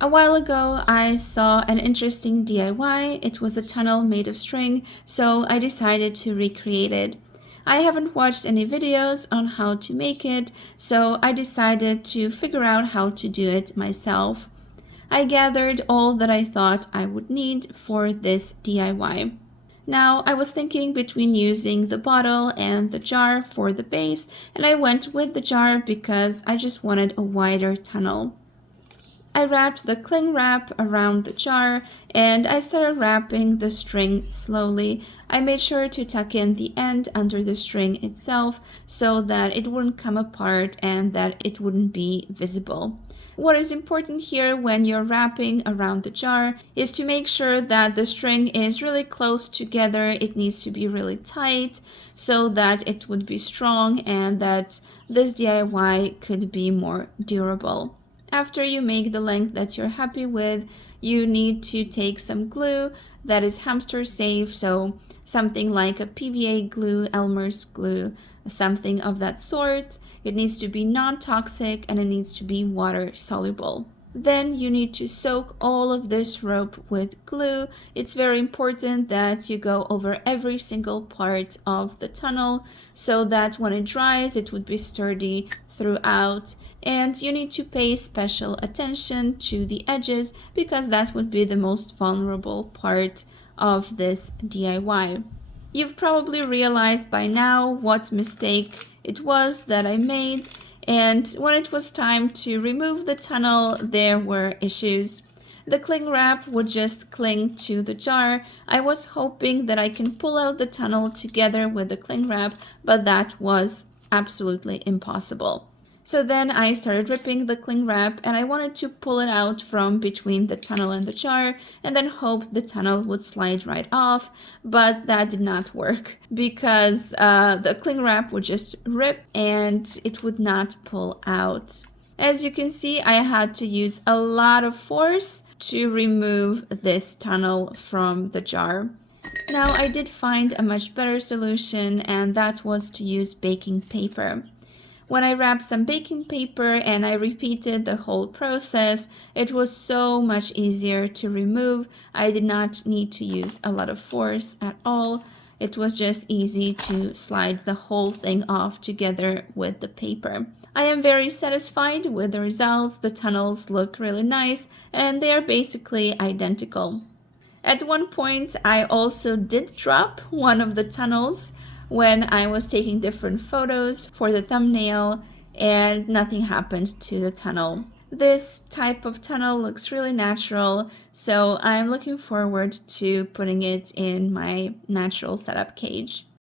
A while ago, I saw an interesting DIY. It was a tunnel made of string, so I decided to recreate it. I haven't watched any videos on how to make it, so I decided to figure out how to do it myself. I gathered all that I thought I would need for this DIY. Now, I was thinking between using the bottle and the jar for the base, and I went with the jar because I just wanted a wider tunnel. I wrapped the cling wrap around the jar and I started wrapping the string slowly. I made sure to tuck in the end under the string itself so that it wouldn't come apart and that it wouldn't be visible. What is important here when you're wrapping around the jar is to make sure that the string is really close together. It needs to be really tight so that it would be strong and that this DIY could be more durable. After you make the length that you're happy with, you need to take some glue that is hamster safe, so something like a PVA glue, Elmer's glue, something of that sort. It needs to be non-toxic and it needs to be water soluble. Then you need to soak all of this rope with glue. It's very important that you go over every single part of the tunnel so that when it dries it would be sturdy throughout. And you need to pay special attention to the edges because that would be the most vulnerable part of this DIY. You've probably realized by now what mistake it was that I made, and when it was time to remove the tunnel, there were issues. The cling wrap would just cling to the jar. I was hoping that I can pull out the tunnel together with the cling wrap, but that was absolutely impossible. So then I started ripping the cling wrap and I wanted to pull it out from between the tunnel and the jar and then hope the tunnel would slide right off, but that did not work because the cling wrap would just rip and it would not pull out. As you can see, I had to use a lot of force to remove this tunnel from the jar. Now I did find a much better solution, and that was to use baking paper. When I wrapped some baking paper and I repeated the whole process, it was so much easier to remove. I did not need to use a lot of force at all. It was just easy to slide the whole thing off together with the paper. I am very satisfied with the results. The tunnels look really nice and they are basically identical. At one point, I also did drop one of the tunnels when I was taking different photos for the thumbnail, and nothing happened to the tunnel. This type of tunnel looks really natural, so I'm looking forward to putting it in my natural setup cage.